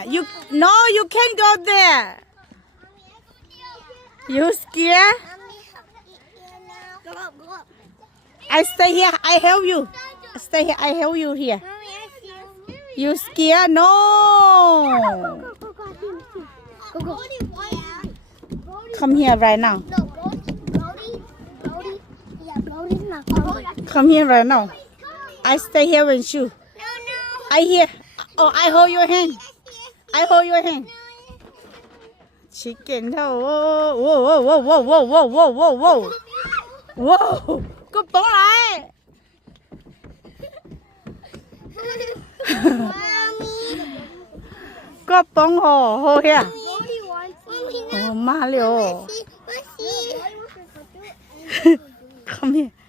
here. You can't go there. You scared? Go up, go up. I stay here. I help you. Stay here. I help you here. Mommy, I see You scared? No. Go. Come here right now. No, Brody. Yeah, Brody's not coming. Come here right now. I stay here with you. No. I here. Oh, I hold your hand. I hold your hand. Chicken. Whoa, whoa, whoa, whoa, whoa, whoa, whoa, whoa, whoa. Whoa. Cô bóng lại. Cô bóng hồ here. Oh, Mario. Come here.